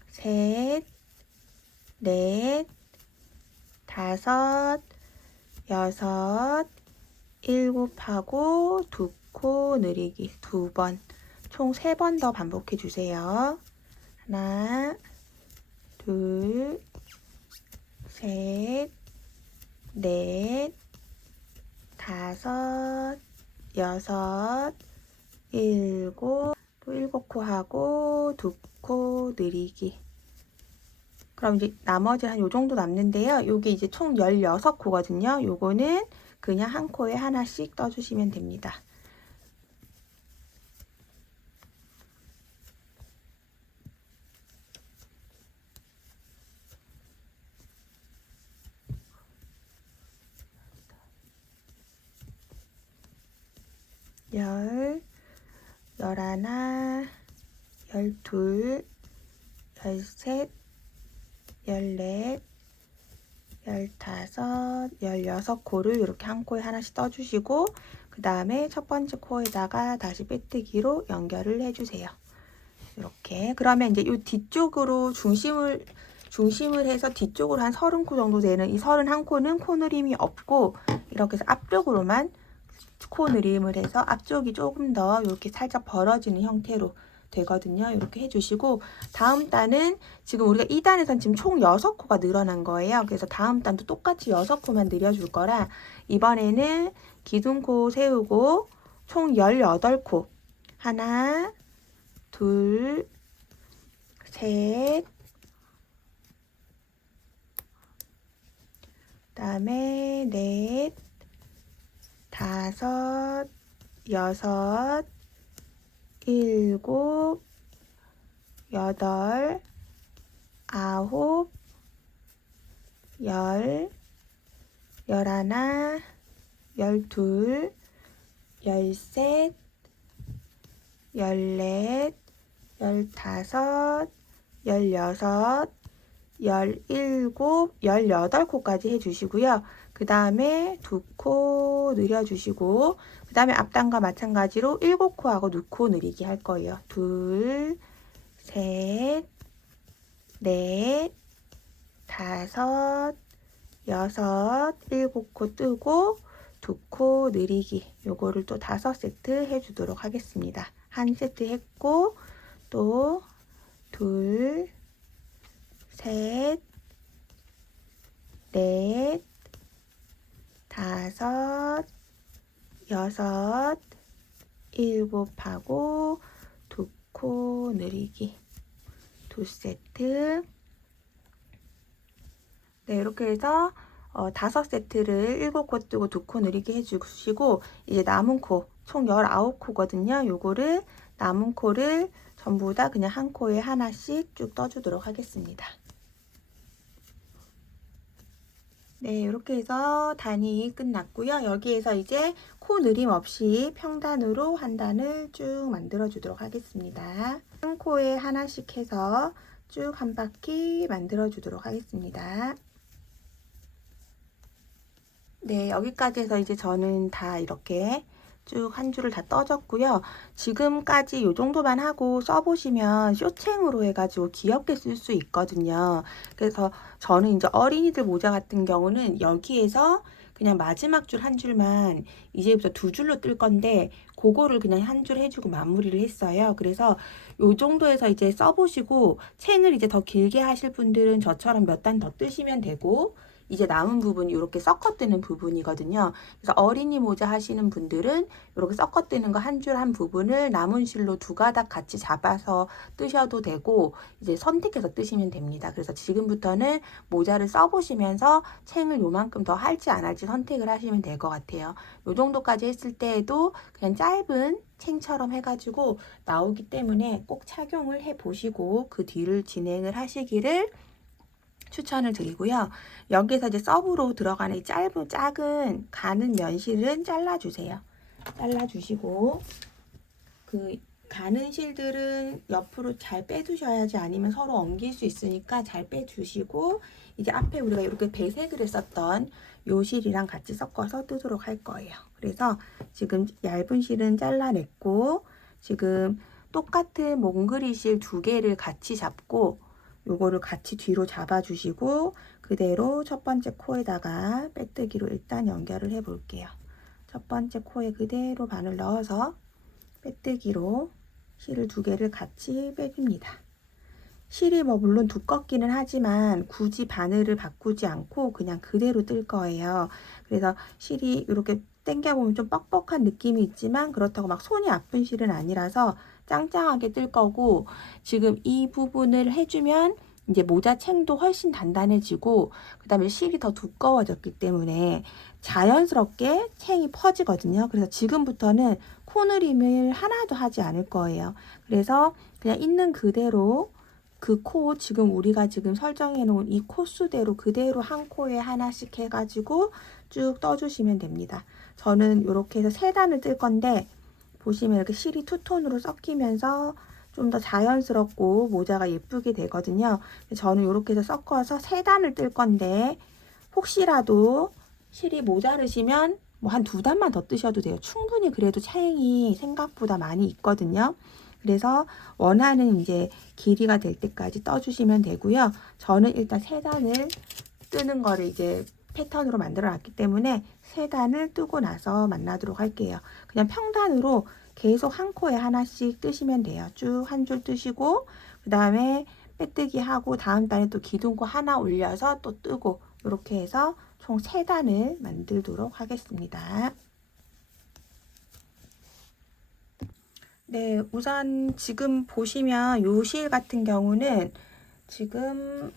셋, 넷, 5, 6, 7하고 2코 늘리기 2번 총 3번 더 반복해 주세요. 하나, 둘, 셋, 넷, 다섯, 여섯, 일곱, 또 일곱 코 하고 두 코 늘리기. 그럼 이제 나머지는 한 요 정도 남는데요. 요게 이제 총 16코거든요. 요거는 그냥 한 코에 하나씩 떠주시면 됩니다. 열하나, 12, 13, 14, 15, 16코를 이렇게 한 코에 하나씩 떠주시고 그 다음에 첫 번째 코에다가 다시 빼뜨기로 연결을 해주세요. 이렇게. 그러면 이제 이 뒤쪽으로 중심을 해서 뒤쪽으로 한 30코 정도 되는 이 31코는 코늘임이 없고 이렇게 해서 앞쪽으로만 코늘임을 해서 앞쪽이 조금 더 이렇게 살짝 벌어지는 형태로 되거든요. 이렇게 해주시고 다음 단은 지금 우리가 2단에선 지금 총 6코가 늘어난 거예요. 그래서 다음 단도 똑같이 6코만 늘려줄 거라 이번에는 기둥코 세우고 총 18코 하나, 둘, 셋, 그다음에 넷, 다섯, 여섯, 일곱, 여덟, 아홉, 열, 열하나, 열둘, 열셋, 열넷, 열다섯, 열여섯, 열일곱, 18코까지 해주시고요. 그 다음에 2코 늘려주시고 그 다음에 앞단과 마찬가지로 7코하고 6코 늘리기 할 거예요. 둘, 셋, 넷, 다섯, 여섯, 7코 뜨고 2코 늘리기. 요거를 또 5세트 해주도록 하겠습니다. 한 세트 했고 또 둘, 셋, 넷, 다섯, 여섯, 일곱하고 2코 늘리기 2세트. 네, 이렇게 해서 5세트를 7코 뜨고 2코 늘리기 해주시고 이제 남은 코 총 19코거든요. 요거를 남은 코를 전부 다 그냥 한 코에 하나씩 쭉 떠주도록 하겠습니다. 네, 이렇게 해서 단이 끝났고요. 여기에서 이제 코 늘림 없이 평단으로 한 단을 쭉 만들어 주도록 하겠습니다. 한 코에 하나씩 해서 쭉 한 바퀴 만들어 주도록 하겠습니다. 네, 여기까지 해서 이제 저는 다 이렇게 쭉 한 줄을 다 떠줬고요. 지금까지 요 정도만 하고 써보시면 쇼챙으로 해가지고 귀엽게 쓸 수 있거든요. 그래서 저는 이제 어린이들 모자 같은 경우는 여기에서 그냥 마지막 줄 한 줄만 이제부터 2줄로 뜰 건데 그거를 그냥 한 줄 해주고 마무리를 했어요. 그래서 요 정도에서 이제 써보시고 챙을 이제 더 길게 하실 분들은 저처럼 몇 단 더 뜨시면 되고 이제 남은 부분이 이렇게 섞어뜨는 부분이거든요. 그래서 어린이 모자 하시는 분들은 이렇게 섞어뜨는 거 한 줄 한 부분을 남은 실로 2가닥 같이 잡아서 뜨셔도 되고 이제 선택해서 뜨시면 됩니다. 그래서 지금부터는 모자를 써보시면서 챙을 요만큼 더 할지 안 할지 선택을 하시면 될 것 같아요. 요 정도까지 했을 때에도 그냥 짧은 챙처럼 해가지고 나오기 때문에 꼭 착용을 해보시고 그 뒤를 진행을 하시기를 추천을 드리고요. 여기서 이제 서브로 들어가는 이 작은 가는 면실은 잘라주세요. 잘라주시고 그 가는 실들은 옆으로 잘 빼두셔야지 아니면 서로 엉길 수 있으니까 잘 빼주시고 이제 앞에 우리가 이렇게 배색을 했었던 요 실이랑 같이 섞어서 뜨도록 할 거예요. 그래서 지금 얇은 실은 잘라냈고 지금 똑같은 몽그리 실 2개를 같이 잡고 요거를 같이 뒤로 잡아주시고 그대로 첫 번째 코에다가 빼뜨기로 일단 연결을 해 볼게요. 첫 번째 코에 그대로 바늘 넣어서 빼뜨기로 실을 2개를 같이 빼줍니다. 실이 뭐 물론 두껍기는 하지만 굳이 바늘을 바꾸지 않고 그냥 그대로 뜰 거예요. 그래서 실이 이렇게 당겨보면 좀 뻑뻑한 느낌이 있지만 그렇다고 막 손이 아픈 실은 아니라서 짱짱하게 뜰 거고, 지금 이 부분을 해주면 이제 모자 챙도 훨씬 단단해지고 그 다음에 실이 더 두꺼워졌기 때문에 자연스럽게 챙이 퍼지거든요. 그래서 지금부터는 코늘임을 하나도 하지 않을 거예요. 그래서 그냥 있는 그대로 그 코, 지금 우리가 지금 설정해 놓은 이 코수대로 그대로 한 코에 하나씩 해가지고 쭉 떠주시면 됩니다. 저는 이렇게 해서 세 단을 뜰 건데, 보시면 이렇게 실이 투톤으로 섞이면서 좀 더 자연스럽고 모자가 예쁘게 되거든요. 저는 이렇게 해서 섞어서 세 단을 뜰 건데, 혹시라도 실이 모자르시면 뭐 한 두 단만 더 뜨셔도 돼요. 충분히 그래도 차행이 생각보다 많이 있거든요. 그래서 원하는 이제 길이가 될 때까지 떠주시면 되고요. 저는 일단 세 단을 뜨는 거를 이제 패턴으로 만들어 놨기 때문에 세 단을 뜨고 나서 만나도록 할게요. 그냥 평단으로 계속 한 코에 하나씩 뜨시면 돼요. 쭉 한 줄 뜨시고 그 다음에 빼뜨기 하고 다음 단에 또 기둥코 하나 올려서 또 뜨고, 이렇게 해서 총 3단을 만들도록 하겠습니다. 네, 우선 지금 보시면 요 실 같은 경우는 지금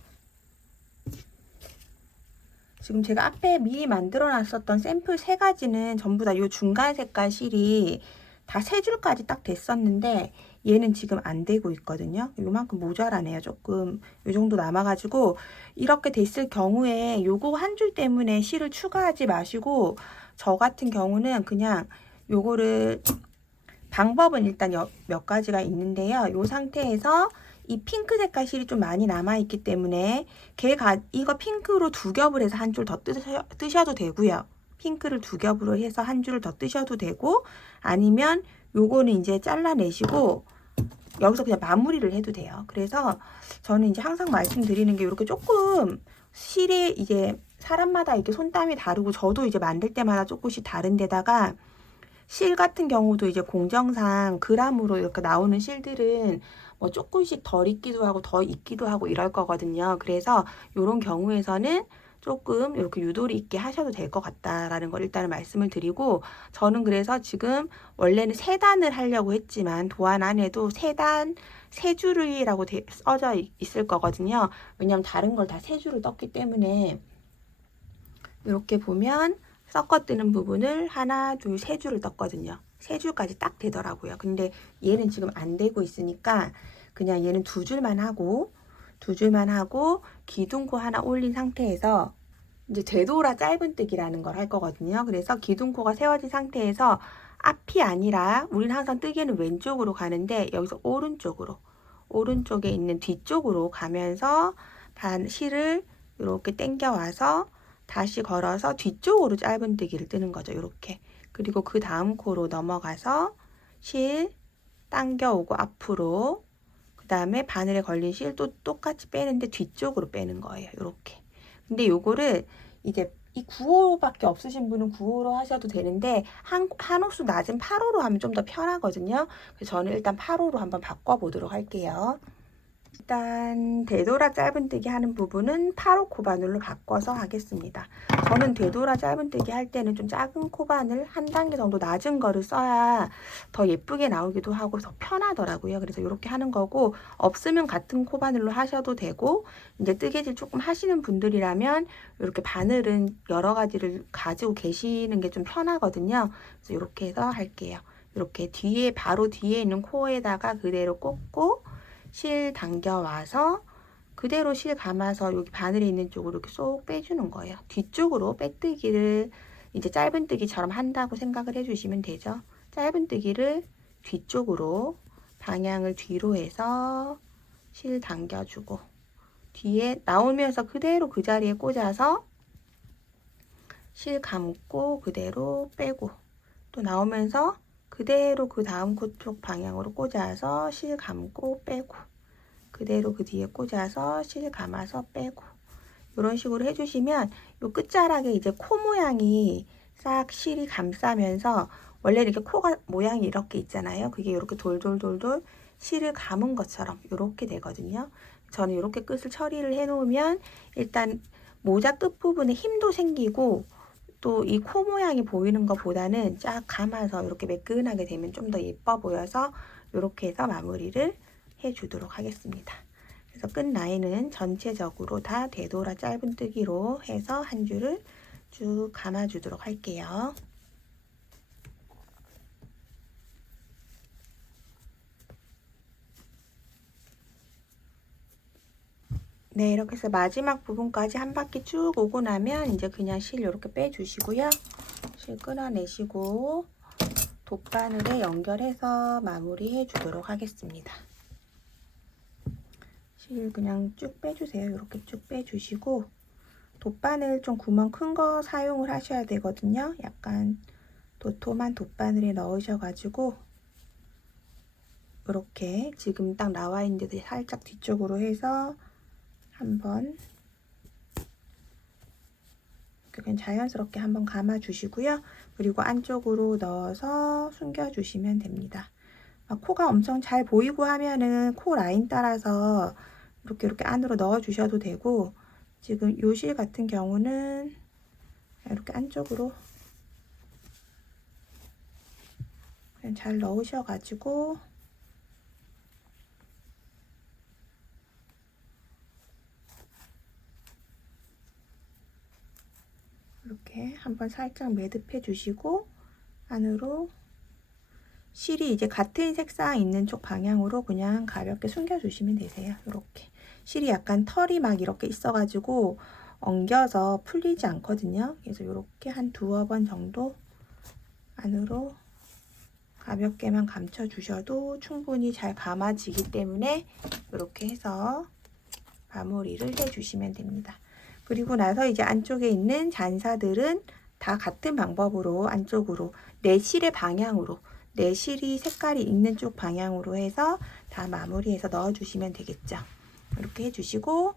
제가 앞에 미리 만들어 놨었던 샘플 3가지는 전부 다 요 중간 색깔 실이 다 3줄까지 딱 됐었는데 얘는 지금 안 되고 있거든요. 요만큼 모자라네요. 조금 요 정도 남아가지고, 이렇게 됐을 경우에 요거 한 줄 때문에 실을 추가하지 마시고, 저 같은 경우는 그냥 요거를, 방법은 일단 몇 가지가 있는데요. 요 상태에서 이 핑크 색깔 실이 좀 많이 남아있기 때문에 이거 핑크로 2겹을 해서 한 줄 더 뜨셔도 되고요. 핑크를 2겹으로 해서 한 줄을 더 뜨셔도 되고, 아니면 요거는 이제 잘라내시고 여기서 그냥 마무리를 해도 돼요. 그래서 저는 이제 항상 말씀드리는 게, 이렇게 조금 실이 이제 사람마다 이렇게 손땀이 다르고 저도 이제 만들 때마다 조금씩 다른 데다가, 실 같은 경우도 이제 공정상 그람으로 이렇게 나오는 실들은 뭐 조금씩 덜 익기도 하고 더 익기도 하고 이럴 거거든요. 그래서 이런 경우에서는 조금 이렇게 유도리 있게 하셔도 될 것 같다라는 걸 일단은 말씀을 드리고, 저는 그래서 지금 원래는 3단을 하려고 했지만 도안 안에도 3단 3줄이라고 써져 있을 거거든요. 왜냐면 다른 걸 다 3줄을 떴기 때문에. 이렇게 보면 섞어 뜨는 부분을 하나, 둘, 3줄을 떴거든요. 3줄까지 딱 되더라고요. 근데 얘는 지금 안 되고 있으니까 그냥 얘는 2줄만 하고, 기둥코 하나 올린 상태에서 이제 되돌아 짧은뜨기라는 걸 할 거거든요. 그래서 기둥코가 세워진 상태에서 앞이 아니라, 우리는 항상 뜨개는 왼쪽으로 가는데 여기서 오른쪽에 있는 뒤쪽으로 가면서 실을 이렇게 당겨 와서 다시 걸어서 뒤쪽으로 짧은뜨기를 뜨는 거죠. 이렇게. 그리고 그 다음 코로 넘어가서 실 당겨오고 앞으로, 그 다음에 바늘에 걸린 실도 똑같이 빼는데 뒤쪽으로 빼는 거예요. 이렇게. 근데 요거를 이제 이 9호밖에 없으신 분은 9호로 하셔도 되는데, 한 호수 낮은 8호로 하면 좀 더 편하거든요. 그래서 저는 일단 8호로 한번 바꿔보도록 할게요. 일단 되돌아 짧은뜨기 하는 부분은 8호 코바늘로 바꿔서 하겠습니다. 저는 되돌아 짧은뜨기 할 때는 좀 작은 코바늘 한 단계 정도 낮은 거를 써야 더 예쁘게 나오기도 하고 더 편하더라고요. 그래서 이렇게 하는 거고, 없으면 같은 코바늘로 하셔도 되고, 이제 뜨개질 조금 하시는 분들이라면 이렇게 바늘은 여러 가지를 가지고 계시는 게 좀 편하거든요. 그래서 이렇게 해서 할게요. 이렇게 바로 뒤에 있는 코에다가 그대로 꽂고 실 당겨와서 그대로 실 감아서 여기 바늘에 있는 쪽으로 이렇게 쏙 빼주는 거예요. 뒤쪽으로 빼뜨기를 이제 짧은뜨기처럼 한다고 생각을 해주시면 되죠. 짧은뜨기를 뒤쪽으로, 방향을 뒤로 해서 실 당겨주고, 뒤에 나오면서 그대로 그 자리에 꽂아서 실 감고 그대로 빼고, 또 나오면서 그대로 그 다음 코 쪽 방향으로 꽂아서 실 감고 빼고, 그대로 그 뒤에 꽂아서 실 감아서 빼고, 이런 식으로 해주시면 요 끝자락에 이제 코 모양이 싹 실이 감싸면서, 원래 이렇게 코가 모양이 이렇게 있잖아요. 그게 이렇게 돌돌돌돌 실을 감은 것처럼 이렇게 되거든요. 저는 이렇게 끝을 처리를 해 놓으면 일단 모자 끝부분에 힘도 생기고 또 이 코 모양이 보이는 것보다는 쫙 감아서 이렇게 매끈하게 되면 좀 더 예뻐 보여서 이렇게 해서 마무리를 해주도록 하겠습니다. 그래서 끝 라인은 전체적으로 다 되돌아 짧은뜨기로 해서 한 줄을 쭉 감아주도록 할게요. 네, 이렇게 해서 마지막 부분까지 한 바퀴 쭉 오고 나면 이제 그냥 실 이렇게 빼주시고요. 실 끊어내시고 돗바늘에 연결해서 마무리해 주도록 하겠습니다. 실 그냥 쭉 빼주세요. 이렇게 쭉 빼주시고 돗바늘 좀 구멍 큰 거 사용을 하셔야 되거든요. 약간 도톰한 돗바늘에 넣으셔가지고 이렇게 지금 딱 나와 있는데 살짝 뒤쪽으로 해서 한번 그냥 자연스럽게 한번 감아 주시고요. 그리고 안쪽으로 넣어서 숨겨 주시면 됩니다. 코가 엄청 잘 보이고 하면은 코 라인 따라서 이렇게 안으로 넣어 주셔도 되고, 지금 요 실 같은 경우는 이렇게 안쪽으로 그냥 잘 넣으셔 가지고 이렇게 한번 살짝 매듭해 주시고 안으로 실이 이제 같은 색상 있는 쪽 방향으로 그냥 가볍게 숨겨 주시면 되세요. 이렇게 실이 약간 털이 막 이렇게 있어 가지고 엉겨서 풀리지 않거든요. 그래서 이렇게 한 두어 번 정도 안으로 가볍게만 감춰 주셔도 충분히 잘 감아지기 때문에 이렇게 해서 마무리를 해 주시면 됩니다. 그리고 나서 이제 안쪽에 있는 잔사들은 다 같은 방법으로 안쪽으로 내 실의 방향으로, 내 실이 색깔이 있는 쪽 방향으로 해서 다 마무리해서 넣어 주시면 되겠죠. 이렇게 해주시고,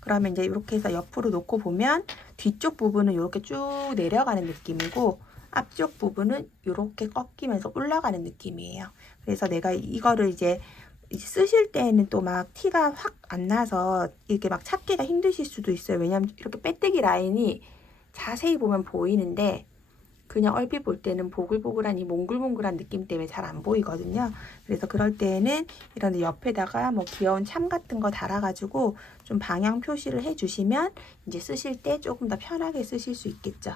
그러면 이제 이렇게 해서 옆으로 놓고 보면 뒤쪽 부분은 이렇게 쭉 내려가는 느낌이고 앞쪽 부분은 이렇게 꺾이면서 올라가는 느낌이에요. 그래서 내가 이거를 이제 쓰실 때에는 또 막 티가 확 안 나서 이렇게 막 찾기가 힘드실 수도 있어요. 왜냐면 이렇게 빼뜨기 라인이 자세히 보면 보이는데 그냥 얼핏 볼 때는 보글보글한 이 몽글몽글한 느낌 때문에 잘 안 보이거든요. 그래서 그럴 때는 이런 옆에다가 뭐 귀여운 참 같은 거 달아가지고 좀 방향 표시를 해주시면 이제 쓰실 때 조금 더 편하게 쓰실 수 있겠죠.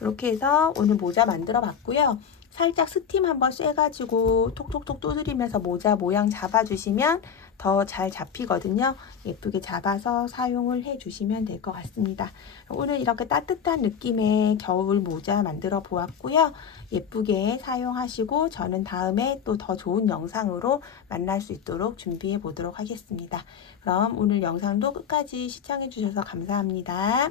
이렇게 해서 오늘 모자 만들어 봤고요. 살짝 스팀 한번 쐬가지고 톡톡톡 두드리면서 모자 모양 잡아주시면 더 잘 잡히거든요. 예쁘게 잡아서 사용을 해주시면 될 것 같습니다. 오늘 이렇게 따뜻한 느낌의 겨울 모자 만들어 보았고요. 예쁘게 사용하시고 저는 다음에 또 더 좋은 영상으로 만날 수 있도록 준비해 보도록 하겠습니다. 그럼 오늘 영상도 끝까지 시청해 주셔서 감사합니다.